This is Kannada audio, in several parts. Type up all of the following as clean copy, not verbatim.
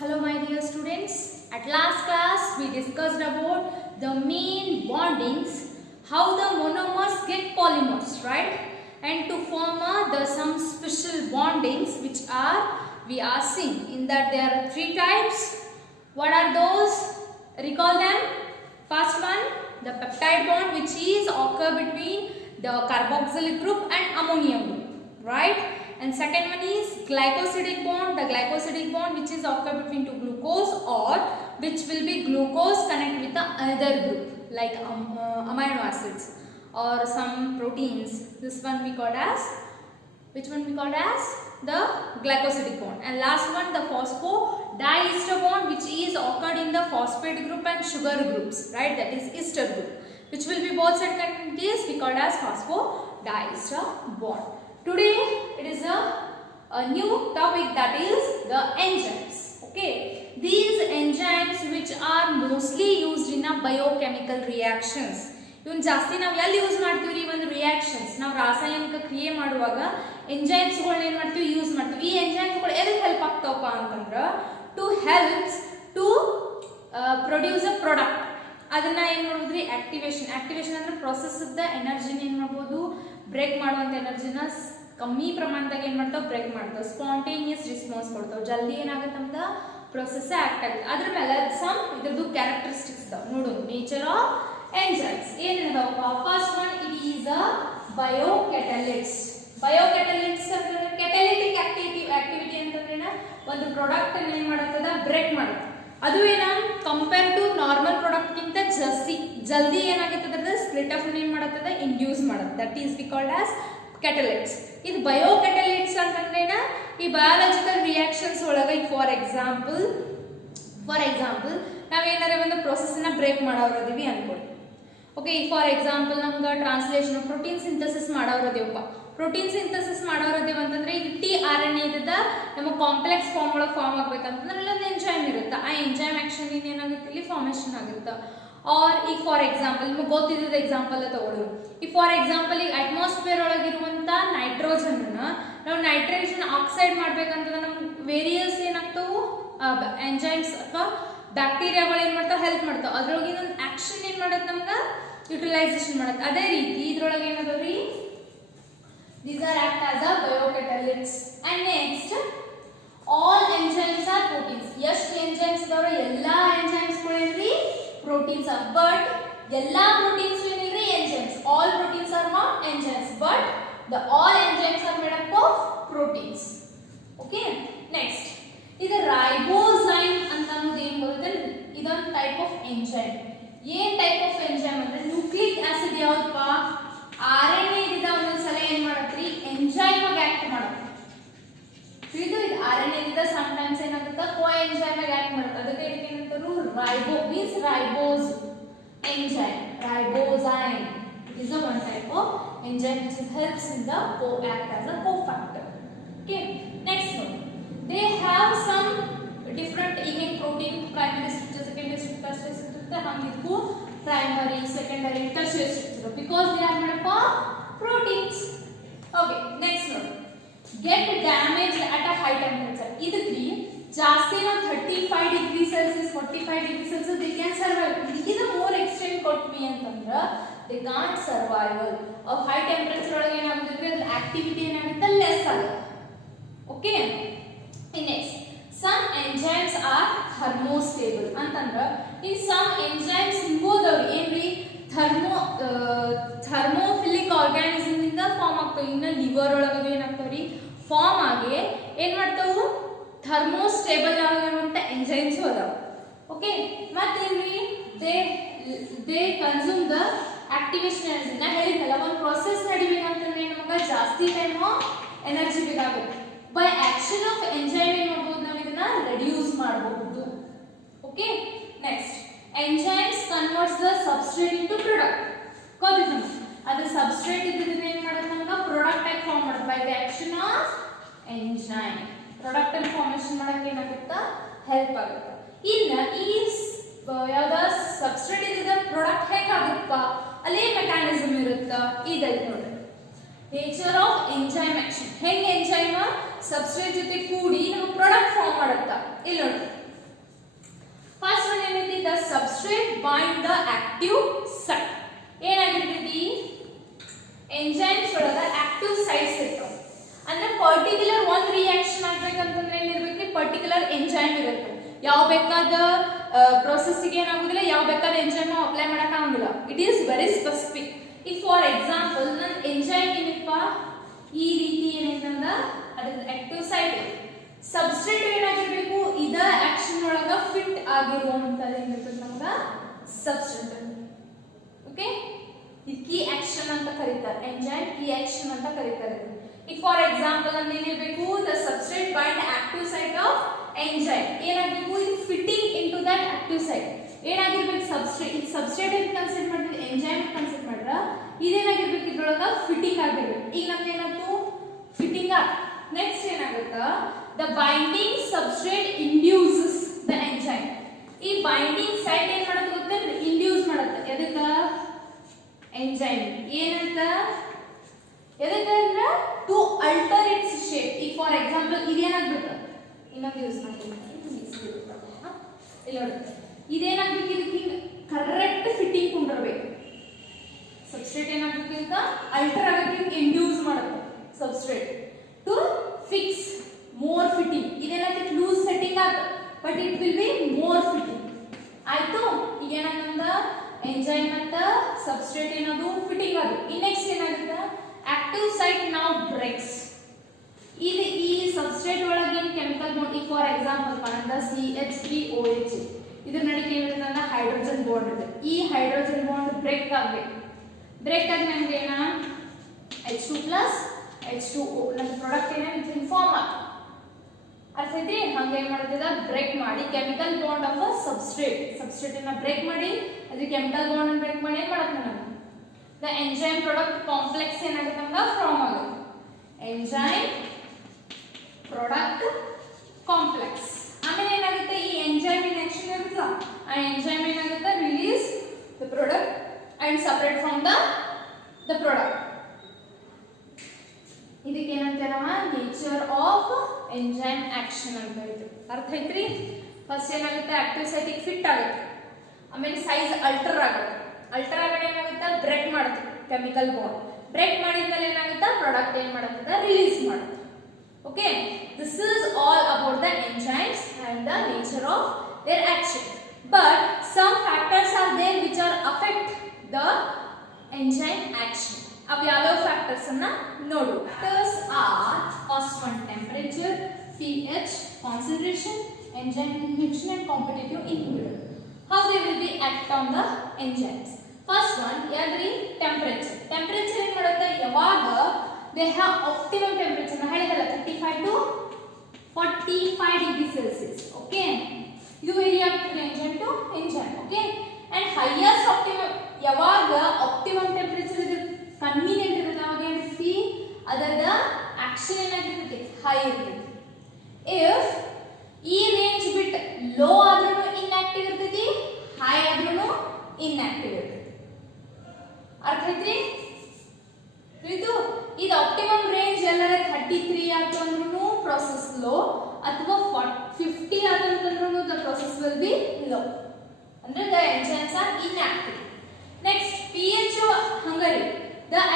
Hello my dear students, at last class we discussed about the main bondings, how the monomers get polymers, right? And to form some special bondings which we are seeing. In that there are three types. What are those? Recall them. First one, the peptide bond which is occur between the carboxylic group and ammonium group, right? And second one is glycosidic bond, the glycosidic bond which is occur between two glucose or which will be glucose connect with the other group like amino acids or some proteins. This one we called as, which one we called as the glycosidic bond. And last one, the phosphodiester bond which is occurred in the phosphate group and sugar groups, right? That is ester group, which will be both side connected is we called as phosphodiester bond. Today it is a new topic, that is the enzymes. Okay, these enzymes which are mostly used in a biochemical reactions. ಇವನ್ ಜಾಸ್ತಿ ನಾವು ಎಲ್ಲಿ ಯೂಸ್ ಮಾಡ್ತೀವಿ ಒಂದು ರಿಯಾಕ್ಷನ್ಸ್, ನಾವು ರಾಸಾಯನಿಕ ಕ್ರಿಯೆ ಮಾಡುವಾಗ ಎಂಜೈಮ್ಸ್ಗಳನ್ನ ಏನು ಮಾಡ್ತೀವಿ ಯೂಸ್ ಮಾಡ್ತೀವಿ. ಈ ಎಂಜೈಮ್ಸ್ಗಳು ಎದಕ್ಕೆ ಹೆಲ್ಪ್ ಆಗ್ತಾವಪ್ಪ ಅಂತಂದ್ರೆ to helps to produce a product. ಅದನ್ನ ಏನು ಮಾಡೋದ್ರಿ ಆಕ್ಟಿವೇಶನ್ ಅಂದ್ರೆ ಪ್ರೊಸೆಸ್ ಎನರ್ಜಿನ ಏನು ಮಾಡ್ಬೋದು ಬ್ರೇಕ್ ಮಾಡುವಂತ ಎನರ್ಜಿನ ಕಮ್ಮಿ ಪ್ರಮಾಣದಾಗ ಏನು ಮಾಡ್ತಾವೆ ಬ್ರೇಕ್ ಮಾಡ್ತಾವೆ, ಸ್ಪಾಂಟೇನಿಯಸ್ ರೆಸ್ಪಾನ್ಸ್ ಕೊಡ್ತಾವೆ, ಜಲ್ದಿ ಏನಾಗುತ್ತೆ ನಮ್ದು ಪ್ರೊಸೆಸ್ ಆಕ್ಟ್ ಆಗುತ್ತೆ. ಅದ್ರ ಮೇಲೆ ಸಮ್ ಇದ್ರದ್ದು ಕ್ಯಾರೆಕ್ಟರಿಸ್ಟಿಕ್ಸ್ ಇದಾವೆ ನೋಡು. ನೇಚರ್ ಆಫ್ ಎಂಜೈಮ್ಸ್ ಏನಿದಾವಪ್ಪ, first one it is a biocatalysts. Biocatalysts ಅಂದ್ರೆ ಕೆಟಲಿಟಿಕ್ ಆಕ್ಟಿವಿಟಿ ಅಂತಂದ್ರೆ ಒಂದು ಪ್ರಾಡಕ್ಟ್ ಅನ್ನು ಏನು ಮಾಡುತ್ತದೆ ಬ್ರೇಕ್ ಮಾಡುತ್ತೆ. ಅದು ಏನ ಕಂಪೇರ್ ಟು ನಾರ್ಮಲ್ ಪ್ರಾಡಕ್ಟ್ ಗಿಂತ ಜಲ್ದಿ ಏನಾಗುತ್ತದೆ ಸ್ಪ್ಲಿಟ್ ಆಫ್ ಏನು ಮಾಡುತ್ತದೆ ಇಂಡ್ಯೂಸ್ ಮಾಡುತ್ತೆ. That is we called as catalysts. ಇದು ಬಯೋಕೆಟಲಿಟ್ಸ್ ಅಂತಂದ್ರೆ ಈ ಬಯಾಲಜಿಕಲ್ ರಿಯಾಕ್ಷನ್ಸ್ ಒಳಗೆ ಫಾರ್ ಎಕ್ಸಾಂಪಲ್ ನಾವೇನಾರ ಒಂದು ಪ್ರೊಸೆಸ್ ನ ಬ್ರೇಕ್ ಮಾಡೋರದೀವಿ ಅನ್ಕೊಳ್ಳಿ. ಓಕೆ, ಫಾರ್ ಎಕ್ಸಾಂಪಲ್ ನಮ್ಗೆ ಟ್ರಾನ್ಸ್ಲೇಷನ್ ಪ್ರೋಟೀನ್ ಸಿಂಥಸಿಸ್ ಮಾಡೋರದೇವಪ್ಪ. ಪ್ರೋಟೀನ್ ಸಿಂಥಸಿಸ್ ಮಾಡೋರದೇವ ಅಂತಂದ್ರೆ ಈಗ tRNA ಇದ್ದದ ನಮಗೆ ಕಾಂಪ್ಲೆಕ್ಸ್ ಫಾರ್ಮ್ ಒಳಗೆ ಫಾರ್ಮ್ ಆಗ್ಬೇಕಂತಂದ್ರೆ ಅಲ್ಲೊಂದು ಎಂಜೈಮ್ ಇರುತ್ತೆ. ಆ ಎಂಜೈಮ್ ಆಕ್ಷನ್ ಏನಾಗುತ್ತೆ ಇಲ್ಲಿ ಫಾರ್ಮೇಶನ್ ಆಗುತ್ತೆ. ಆರ್ ಈಗ ಫಾರ್ ಎಕ್ಸಾಂಪಲ್ ನಿಮಗೆ ಗೊತ್ತಿದ್ದ ಎಕ್ಸಾಂಪಲ್ ತಗೊಳ್ಳೋದು. ಈ ಫಾರ್ ಎಕ್ಸಾಂಪಲ್ ಈಗ ಅಟ್ಮಾಸ್ಫಿಯರ್ ಒಳಗಿರುವಂತ ನೈಟ್ರೋಜನ್ ನಾವು ನೈಟ್ರೋಜನ್ ಆಕ್ಸೈಡ್ ಮಾಡ್ಬೇಕಂತಂದ್ರೆ ನಮ್ಗೆ ವೇರಿಯಸ್ ಏನಾಗ್ತಾವು ಎಂಜೈಮ್ಸ್ ಅಥವಾ ಬ್ಯಾಕ್ಟೀರಿಯಾಗಳು ಏನ್ ಮಾಡ್ತಾವ ಹೆಲ್ಪ್ ಮಾಡ್ತಾವ. ಅದ್ರೊಳಗೆ ಇನ್ನೊಂದು ಆಕ್ಷನ್ ಏನ್ ಮಾಡತ್ತೆ ನಮ್ಗೆ ಯುಟಿಲೈಸೇಷನ್ ಮಾಡತ್ತೆ. ಅದೇ ರೀತಿ ಇದ್ರೊಳಗೆ ಏನದವ್ರಿ these are act as a biocatalysts. And next, all enzymes are proteins. ಎಷ್ಟು enzymes ಇದಾವೆ ಎಲ್ಲಾ enzymes ಗಳು ಏನ್ರಿ proteins are, but ಎಲ್ಲಾ proteins ಏನಿಲ್ರಿ enzymes. all proteins are not enzymes, but the all enzymes are made up of proteins. Okay, next ಇದು ರೈಬೋಸೈಮ್ ಅಂತ ಅನ್ನೋದು ಏನು ಬರುತ್ತೆ, ಇದೊಂದು ಟೈಪ್ ಆಫ್ ಎಂಜೈಮ್. ಏನ್ ಟೈಪ್ ಆಫ್ ಎಂಜೈಮ್ ಅಂದ್ರೆ ನ್ಯೂಕ್ಲಿಕ್ ಆಸಿಡ್ ಯಾವ್ದಪ್ಪ RNA ಇದ್ದ ಒಂದೊಂದ್ಸಲ ಏನ್ ಮಾಡತ್ರಿ ಎಂಜೈಮ್ ಆಗಿ ಆಕ್ಟ್ ಮಾಡುತ್ತೆ. ಇದು RNA ಇದ್ದ ಸಮ್ ಟೈಮ್ಸ್ ಏನಾಗುತ್ತೆ ಕೋ ಎಂಜೈಮ್ ಆಗಿ ಆಕ್ಟ್ ಮಾಡುತ್ತೆ. ಅದಕ್ಕೆ ಏನಂತಾರು ribo means ribose enzyme, ribozyme. It is a one type of enzyme which helps in the co-act as a cofactor. Okay, next one. They have some different even protein primary structure, secondary structure, tertiary structure. हम इसको primary, secondary, tertiary structure because they are made up of proteins. Okay, next one. Get damaged at a high temperature. ಇದಕ್ಕೆ ಜಾಸ್ತಿ ನಾವು 35 degree Celsius 45 degree Celsius they can survive. ಇದು more extent ಕೊಟ್ವಿ ಅಂತಂದ್ರೆ they can't survive. ಆ high temperature ಒಳಗೆ ಏನಾಗುತ್ತೆ ಅದ್ರ ಆಕ್ಟಿವಿಟಿ ಏನಾಗುತ್ತೆ ಲೆಸ್ ಆಗುತ್ತೆ. Okay, next some enzymes are thermostable ಅಂತಂದ್ರೆ ಈ some enzymes ಇಂಗೋದವ್ರು ಏನ್ರಿ ಥರ್ಮೋಫಿಲಿಕ್ ಆರ್ಗಾನಿಸಮ್ ಇಂದ ಫಾರ್ಮ್ ಆಗ್ತಾವ. ಇನ್ನ ಲಿವರ್ ಒಳಗದು ಏನಾಗ್ತಾವ್ರಿ ಫಾರ್ಮ್ ಆಗಿ ಏನ್ ಮಾಡ್ತಾವು ಥರ್ಮೋಸ್ಟೇಬಲ್ ಆಗಿರುವಂತ ಎಂಜೈಮ್ಸ್ ಅದಾವ. ಓಕೆ, ಮತ್ತೇನ್ರಿ they consume the activation energy. ನಾ ಹೇಳಿದ್ನಲ್ಲ ಒಂದು ಪ್ರೊಸೆಸ್ ನಡಿಬೇಕಂತಂದ್ರೆ ನಮಗೆ ಜಾಸ್ತಿ ಟೈಮ್ ಎನರ್ಜಿ ಬೇಕಾಗುತ್ತೆ. ಬೈ ಆಕ್ಷನ್ ಆಫ್ ಎಂಜೈಮ್ ಏನ್ ಮಾಡಬಹುದು ನಾವು ಇದನ್ನ ರೆಡ್ಯೂಸ್ ಮಾಡಬಹುದು. Okay, next enzymes converts the substrate into product. ಗೊತ್ತಿದೆ ಅದು ಸಬ್ಸ್ಟ್ರೇಟ್ ಇದ್ದಿದ್ರೆ ಏನ್ ಮಾಡುತ್ತೆ ನಮಗೆ ಪ್ರಾಡಕ್ಟ್ ಆಗಿ ಫಾರ್ಮ್ ಮಾಡುತ್ತೆ. By the action of enzyme product ಅನ್ನು ಫಾರ್ಮೇಶನ್ ಮಾಡಕ್ಕೆ ಏನಾಗುತ್ತೆ ಹೆಲ್ಪ್ ಆಗುತ್ತೆ. ಇನ್ನ ಈ ಯಾವ್ದ ಸಬ್ಸ್ಟ್ರೇಟ್ ಇದ್ದಿದ್ರೆ ಪ್ರಾಡಕ್ಟ್ ಹೇಗಾಗುತ್ತಪ್ಪ ಅಲ್ಲೇ ಮೆಕ್ಯಾನಿಸಮ್ ಇರುತ್ತೆ. ಇದೈತೆ ನೋಡ್ರಿ ನೇಚರ್ ಆಫ್ ಎಂಜೈಮ್ ಆಕ್ಷನ್. ಹೆಂಗೆ ಎಂಜೈಮ್ ಸಬ್ಸ್ಟ್ರೇಟ್ ಜೊತೆ ಕೂಡಿ ನಮಗೆ ಪ್ರಾಡಕ್ಟ್ ಫಾರ್ಮ್ ಮಾಡುತ್ತಾ ಇಲ್ಲಿ ನೋಡಿ ಪರ್ಟಿಕ್ಯುಲರ್ ಎಂಜೈಮ್ ಇರುತ್ತೆ. ಯಾವ ಬೇಕಾದ ಪ್ರೊಸೆಸ್ಗೆ ಏನಾಗುದಿಲ್ಲ, ಯಾವ ಬೇಕಾದ ಎಂಜೈಮ್ ಅಪ್ಲೈ ಮಾಡಕ್ ಆಗೋದಿಲ್ಲ. It is very specific. ಈಗ ಫಾರ್ ಎಕ್ಸಾಂಪಲ್ ನನ್ನ ಎಂಜೈಮ್ ಏನಪ್ಪ ಈ ರೀತಿ ಏನಂತಂದ ಅದ್ರ ಆಕ್ಟಿವ್ ಸೈಟ್ ಸಬ್ಸ್ಟ್ರೇಟ್ ಏನಾಗಿರ್ಬೇಕು ಇದ ಆಕ್ಷನ್ ಒಳಗ ಫಿಟ್ ಆಗಿರುವಂತದ್ದು ಏನಿರ್ತದೆ ನಮ್ಗ ಸಬ್ಸ್ಟ್ರೇಟ್. ಓಕೆ, ಇದು ಕೀ ಆಕ್ಷನ್ ಅಂತ ಕರೀತಾರೆ, ಎಂಜೈಮ್ ಕೀ ಆಕ್ಷನ್ ಅಂತ ಕರೀತಾರೆ. ಈಗ ಫಾರ್ ಎಕ್ಸಾಂಪಲ್ ಅಂದ್ರೆ ಏನಿರಬೇಕು the substrate bind active site of enzyme ಏನಾಗಬೇಕು ಇದು fitting into that active site ಏನಾಗಿರ್ಬೇಕು ಸಬ್ಸ್ಟ್ರೇಟ್. ಇದು ಸಬ್ಸ್ಟ್ರೇಟ್ ಅಂತ ಕನ್ಸಿಡರ್ ಮಾಡಿದ್ರೆ ಎಂಜೈಮ್ ಕನ್ಸಿಡರ್ ಮಾಡ್ರ ಇದೇನಾಗಿರ್ಬೇಕು ಇದ್ರೊಳಗ ಫಿಟ್ಟಿಂಗ್ ಆಗಿರ್ಬೇಕು. ಈಗ ನಮ್ದು ಏನಾಯ್ತು ಫಿಟ್ಟಿಂಗ್ ಆಗ. ನೆಕ್ಸ್ಟ್ ಏನಾಗುತ್ತಾ the binding substrate induces the enzyme. ಈ ಬೈಂಡಿಂಗ್ ಸೈಟ್ ಏನ್ ಮಾಡುತ್ತೆ ಗೊತ್ತೇನ್ರಿ ಇಂಡ್ಯೂಸ್ ಮಾಡುತ್ತೆ ಎದಕ್ಕ ಎಂಜೈಮ್ ಏನಂತ ಎದಕ್ಕಂದ್ರ ಟು ಅಲ್ಟರ್ ಇಟ್ಸ್ ಶೇಪ್. ಈಗ ಫಾರ್ ಎಕ್ಸಾಂಪಲ್ ಇದೇನಾಗ್ಬೇಕು ಇನ್ನೊಂದು ಯೂಸ್ ಮಾಡ್ತೀನಿ ಇಲ್ಲ ನೋಡಿ ಇದೇನಾಗ್ಬೇಕು ಇದಕ್ಕೆ ಕರೆಕ್ಟ್ ಫಿಟ್ಟಿಂಗ್ ಕುಂಡಿರ್ಬೇಕು. ಸಬ್ಸ್ಟ್ರೇಟ್ ಏನಾಗ್ಬೇಕು ಈಗ ಅಲ್ಟರ್ ಆಗಕ್ಕೆ ಇಂಡ್ಯೂಸ್ ಮಾಡುತ್ತೆ substrate to fix more fitting. ಇದೇನಾಗ್ತದೆ ಲೂಸ್ ಸೆಟ್ಟಿಂಗ್ ಆಗ but it will be more fitting ಆಯ್ತು. ಈಗ ಏನಾಗಂದ ಎಂಜೈಮ್ ಅಂತ ಸಬ್ಸ್ಟ್ರೇಟ್ ಏನದು ಫಿಟ್ಟಿಂಗ್ ಅದು. ಈ ನೆಕ್ಸ್ಟ್ ಏನಾಗುತ್ತೆ ಆಕ್ಟಿವ್ ಸೈಟ್ ನಾವು ಬ್ರೇಕ್ಸ್. ಇದು ಈ ಸಬ್ಸ್ಟ್ರೇಟ್ ಒಳಗೆ ಕೆಮಿಕಲ್ ಬಾಂಡ್ ಈಗ ಫಾರ್ ಎಕ್ಸಾಂಪಲ್ ಮಾಡಂದ CH3OH ಇದ್ರ ನಡಿಗೆ ಏನಿದೆ ಹೈಡ್ರೋಜನ್ ಬಾಂಡ್ ಇದೆ. ಈ ಹೈಡ್ರೋಜನ್ ಬಾಂಡ್ ಬ್ರೇಕ್ ಆಗಬೇಕು. ಬ್ರೇಕ್ ಆಗಿ ನಮ್ಗೆ ಏನ H2+ H2O ನಮ್ಮ ಪ್ರಾಡಕ್ಟ್ ಏನ ಫಾರ್ಮ್ ಆಗ ಅರ್ಥ ಐತಿ. ಹಂಗೆ ಏನ್ ಮಾಡ್ತದ ಬ್ರೇಕ್ ಮಾಡಿ chemical bond of a substrate ಅನ್ನ ಬ್ರೇಕ್ ಮಾಡಿ ಅದ್ರ ಕೆಮಿಕಲ್ ಬಾಂಡ್ ಅನ್ನು ಬ್ರೇಕ್ ಮಾಡಿ ಏನ್ ಮಾಡತ್ತೆ ನಾವು ದ ಎಂಜೈಮ್ ಪ್ರಾಡಕ್ಟ್ ಕಾಂಪ್ಲೆಕ್ಸ್ ಏನಾಗುತ್ತೆ ನಮ್ಗೆ ಫಾರ್ಮ್ ಆಗುತ್ತೆ. Enzyme product complex. ಆಮೇಲೆ ಏನಾಗುತ್ತೆ ಈ ಎಂಜೈಮ್ ಇನ್ ಆಕ್ಷನ್ ಇರುತ್ತಲ್ಲ ಆ ಎಂಜೈಮ್ ಏನಾಗುತ್ತೆ release the product and separate from the product. ಇದಕ್ಕೆ ಏನಂತೀವಿ ನಾವು ನೇಚರ್ ಆಫ್ ಎಂಜೈಮ್ ಆಕ್ಷನ್ ಅಂತ ಹೇಳ್ತೀವಿ. ಅರ್ಥ ಐತ್ರಿ. ಫಸ್ಟ್ ಏನಾಗುತ್ತೆ ಆಕ್ಟಿವ್ ಸೈಟಿಗೆ ಫಿಟ್ ಆಗುತ್ತೆ, ಆಮೇಲೆ ಸೈಜ್ ಅಲ್ಟರ್ ಆಗುತ್ತೆ. ಅಲ್ಟರ್ ಆಗಡೆ ಏನಾಗುತ್ತೆ ಬ್ರೇಕ್ ಮಾಡುತ್ತೆ ಕೆಮಿಕಲ್ ಬಾಂಡ್. ಬ್ರೇಕ್ ಮಾಡಿದ್ಮೇಲೆ ಏನಾಗುತ್ತೆ ಪ್ರಾಡಕ್ಟ್ ಏನ್ ಮಾಡುತ್ತೆ ರಿಲೀಸ್ ಮಾಡುತ್ತೆ. Okay, this is all about the enzymes and the nature of their action. But some factors are there which are affect the enzyme action. अब यादव factors Anna नोडु. Factors are constant temperature, pH, concentration, enzyme inhibition and competitive inhibitor. How they will be act on the enzymes? First one, yadri temperature. Temperature ಏನು ಮಾಡುತ್ತೆ ಯಾವಾಗ they have optimum temperature ನಾ ಹೇಳಿದಲ್ಲ 35 to 45 degree Celsius. Okay, ಇದು vary ಆಗ್ತದೆ enzyme to enzyme. Okay, and highest optimum ಯಾವಾಗ optimum temperature ಇದೆ ಕನ್ವೀನಿಯಂಟ್ ಇರುತ್ತೆ ಅವಾಗ ಏನಿರ್ತಿ ಅದರ ಆಕ್ಷನ್ ಏನಾಗಿರ್ತೈತಿ ಹೈ ಇರ್ತೈತಿ. ಇಫ್ ಈ ರೇಂಜ್ ಬಿಟ್ ಲೋ ಆದ್ರೂ ಇನ್ಆಕ್ಟಿವ್ ಇರ್ತೈತಿ, ಹೈ ಆದ್ರೂ ಇನ್ಆಕ್ಟಿವ್ ಇರ್ತೈತಿ. ಅರ್ಥ ಐತ್ರಿ ಇದು. ಇದು ಆಪ್ಟಿಮಮ್ ರೇಂಜ್ ಎಲ್ಲರ 33 ಆಯ್ತು ಅಂದ್ರೂ ಪ್ರೊಸೆಸ್ ಲೋ ಅಥವಾ 50 ಆದಂತಂದ್ರೂ the process will be low ಅಂದ್ರೆ the enzymes are inactive. Next pH hungry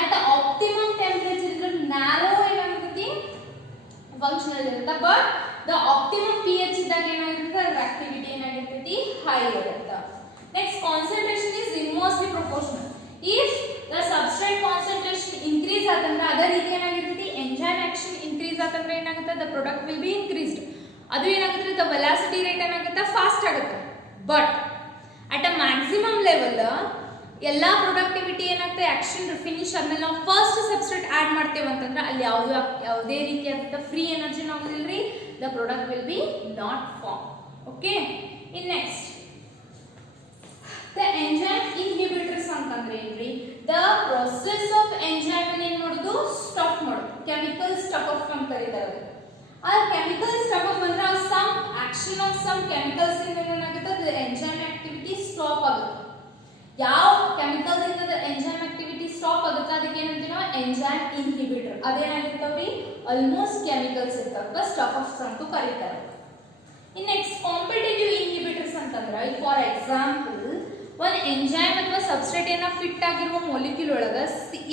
at the optimum temperature is narrow ಏನಾಗುತ್ತೆ ಫಂಕ್ಷನಲ್ ಇರುತ್ತೆ, ಬಟ್ the optimum pH ಇದ್ದಾಗ ಏನಾಗುತ್ತೆ reactivity ಏನಾಗಿರ್ತೈತಿ ಹೈ ಇರುತ್ತೆ. Next concentration is inversely proportional. if the substrate concentration increase ಆತಂದ್ರೆ ಅದೇ ರೀತಿ ಏನಾಗಿರ್ತೈತಿ enzyme action increase ಆತಂದ್ರೆ ಏನಾಗುತ್ತೆ the product will be increased. ಅದು ಏನಾಗುತ್ತೆ the velocity rate ಏನಾಗುತ್ತೆ ಫಾಸ್ಟ್ ಆಗುತ್ತೆ. But at a maximum level ಎಲ್ಲಾ ಪ್ರೊಡಕ್ಟಿವಿಟಿ ಏನಾಗುತ್ತೆ ಆಕ್ಷನ್ ಫಿನಿಶ್ ಆದ್ಮೇಲೆ ನಾವು ಫಸ್ಟ್ ಸಬ್ಸ್ಟ್ರೇಟ್ ಆಡ್ ಮಾಡ್ತೇವೆ ಅಂತಂದ್ರೆ ಅಲ್ಲಿ ಯಾವುದೇ ರೀತಿಯಾದಂತ ಫ್ರೀ ಎನರ್ಜಿ ಆಗೋದಿಲ್ರಿ, the product will be not form. Okay, in next the enzyme inhibitors ಅಂತಂದ್ರೆ ಏನ್ರಿ ದ ಪ್ರೊಸೆಸ್ ಆಫ್ ಎಂಜೈಮ್ ಅನ್ನು ಏನ್ ಮಾಡೋದು ಸ್ಟಾಪ್ ಮಾಡೋದು. ಕೆಮಿಕಲ್ ಸ್ಟಾಪ್ ಆಫ್ ಅಂತ ಕರೀತಾರೆ. ಆ ಕೆಮಿಕಲ್ ಸ್ಟಾಪ್ ಆಫ್ ಅಂದ್ರೆ some action of some chemicals ಏನಾಗುತ್ತೆ ಎಂಜೈಮ್ ಆಕ್ಟಿವಿಟಿ ಸ್ಟಾಪ್ ಆಗುತ್ತೆ. ಯಾವ ಕೆಮಿಕಲ್ ಇಂದ ಎಂಜೈಮ್ ಆಕ್ಟಿವಿಟಿ ಸ್ಟಾಪ್ ಆಗುತ್ತೆ ಅದಕ್ಕೆ ಏನಂತೀವಿ ನಾವು ಎಂಜೈಮ್ ಇನ್ಹಿಬಿಟರ್. ಅದೇನಾಗಿರ್ತಾವ್ರಿ ಆಲ್ಮೋಸ್ಟ್ ಕೆಮಿಕಲ್ಸ್ ಇರ್ತಾವ ಸ್ಟಾಪ್ ಆಫ್ ಅಂತ ಕರೀತಾರೆ. ಇನ್ ನೆಕ್ಸ್ಟ್ ಕಾಂಪಿಟೇಟಿವ್ ಇನ್ಹಿಬಿಟರ್ಸ್ ಅಂತಂದ್ರೆ ಫಾರ್ ಎಕ್ಸಾಂಪಲ್ ಒಂದು ಎಂಜೈಮ್ ಅಥವಾ ಸಬ್ಸ್ಟ್ರೇಟ್ ಏನ ಫಿಟ್ ಆಗಿರುವ ಮೊಲಿಕ್ಯೂಲ್ ಒಳಗ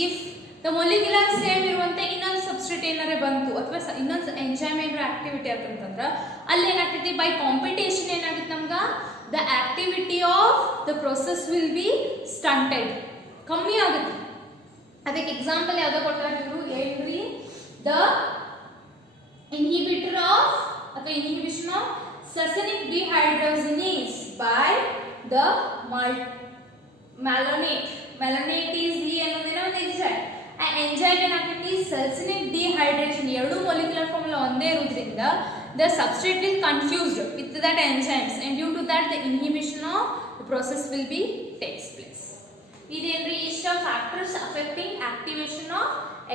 ಇಫ್ ದ ಮೊಲಿಕ್ಯುಲರ್ ಸೇಮ್ ಇರುವಂತೆ ಇನ್ನೊಂದು ಸಬ್ಸ್ಟ್ರೇಟ್ ಏನಾರೇ ಬಂತು ಅಥವಾ ಇನ್ನೊಂದು ಎಂಜೈಮ್ ಏನಾರ ಆಕ್ಟಿವಿಟಿ ಅಂತಂದ್ರೆ ಅಲ್ಲಿ ಏನಾಗ್ತೈತಿ ಬೈ ಕಾಂಪಿಟೇಷನ್ ಏನಾಗುತ್ತೆ ನಮ್ಗೆ the activity of the process will B stunted, ಕಮ್ಮಿ ಆಗುತ್ತೆ. ಅದಕ್ಕೆ ಎಕ್ಸಾಂಪಲ್ ಯಾವ್ದು ಕೊಟ್ಟಾರ ಇವರು ಹೇಳ್ರಿ, ದ inhibitor of ಅಥವಾ inhibition of succinic dehydrogenase by the malonate. Malonate is the ಅನ್ನೋದೇನ ಒಂದು ಎಂಜೈಮ್. ಆ ಎಂಜೈಮ್ ಏನಾಗ್ತೈತಿ succinic dehydration ಎರಡು molecular formula ಒಂದೇ ಇರೋದ್ರಿಂದ the substrate is confused with that enzymes and due to that the inhibition of the process will be takes place. ಇದೇನ್ರಿ ಇಷ್ಟ factors affecting activation of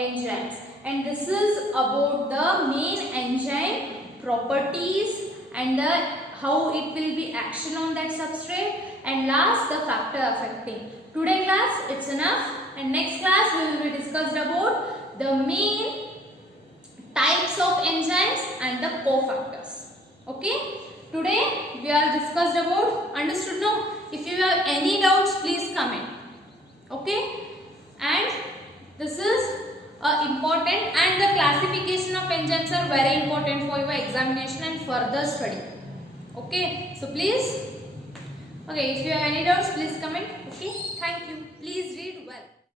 enzymes. And this is about the main enzyme properties and the how it will be action on that substrate, and last the factor affecting. Today class it's enough, and next class we will be discussed about the main types of enzymes and the cofactors. Okay, today we are discussed about, understood? No, if you have any doubts please comment. Okay, and this is important, and the classification of enzymes are very important for your examination and further study. Okay, so please, okay, if you have any doubts please comment. Okay, thank you, please read well.